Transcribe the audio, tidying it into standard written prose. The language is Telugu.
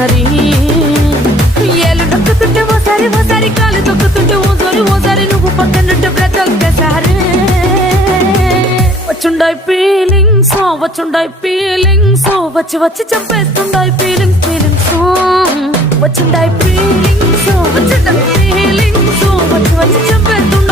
ఓసారి ఏలు నొక్కుతుంటే ఓసారి కాలు తొక్కుతుంటే ఓసారి నువ్వు పక్కనుంటే ప్రతి ఒక్కసారి వచ్చుండాయి ఫీలింగ్స్ వచ్చి చంపేస్తుండాయి ఫీలింగ్స్ వచ్చుండాయి ఫీలింగ్స్ వచ్చి చంపేస్తుండాయి